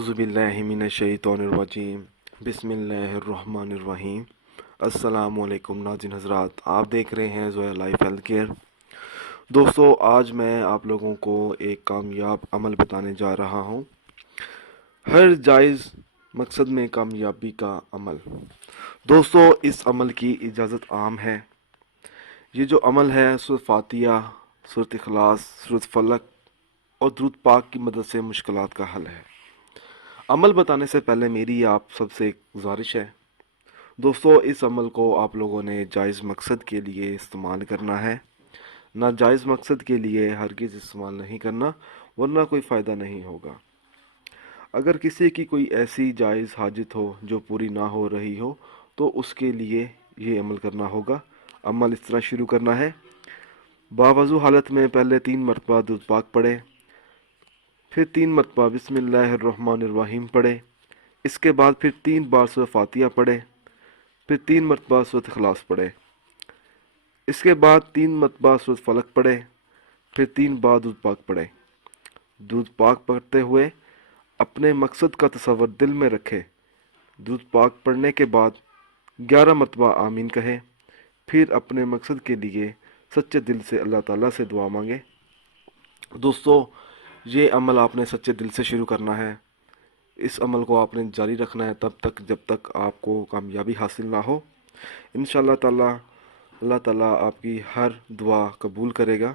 औज़ु बिल्लाहि मिनश शैतानिर रजीम बिस्मिल्लाहिर्रहमानिर्रहीम। अस्सलामु अलैकुम नाज़रीन हज़रात, आप देख रहे हैं ज़ोया लाइफ हेल्थ केयर। दोस्तों, आज मैं आप लोगों को एक कामयाब अमल बताने जा रहा हूँ। हर जायज़ मकसद में कामयाबी का अमल। दोस्तों, इस अमल की इजाज़त आम है। ये जो अमल है सूरत फातिहा, सूरत इखलास, सूरत फलक और दुरूद पाक की मदद से मुश्किलात का हल है। अमल बताने से पहले मेरी आप सबसे एक गुजारिश है दोस्तों, इस अमल को आप लोगों ने जायज़ मकसद के लिए इस्तेमाल करना है, नाजायज़ मकसद के लिए हरगिज़ इस्तेमाल नहीं करना, वरना कोई फ़ायदा नहीं होगा। अगर किसी की कोई ऐसी जायज़ हाजत हो जो पूरी ना हो रही हो तो उसके लिए ये अमल करना होगा। अमल इस तरह शुरू करना है। बावज़ू हालत में पहले 3 मरतबा दुरूद पाक पढ़े, फिर 3 मरतबा बिस्मिल्लाहिर्रहमानिर्रहीम पढ़े। इसके बाद फिर 3 बार सूरत फातिहा पढ़े, फिर 3 मरतबा सूरत इखलास पढ़े। इसके बाद 3 मरतबा सूरत फलक पढ़े, फिर 3 बार दुरूद पाक पढ़े। दुरूद पाक पढ़ते हुए अपने मकसद का तसव्वुर दिल में रखे। दुरूद पाक पढ़ने के बाद 11 मरतबा आमीन कहे। फिर अपने मकसद के लिए सच्चे दिल से अल्लाह ताला से दुआ मांगे। दोस्तों, ये अमल आपने सच्चे दिल से शुरू करना है। इस अमल को आपने जारी रखना है तब तक जब तक आपको कामयाबी हासिल ना हो। इंशाअल्लाह ताला अल्लाह ताला आपकी हर दुआ कबूल करेगा।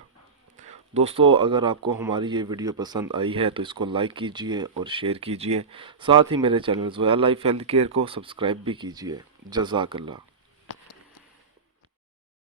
दोस्तों, अगर आपको हमारी ये वीडियो पसंद आई है तो इसको लाइक कीजिए और शेयर कीजिए। साथ ही मेरे channel Zoya life health care को सब्सक्राइब भी कीजिए। जज़ाकल्लाह।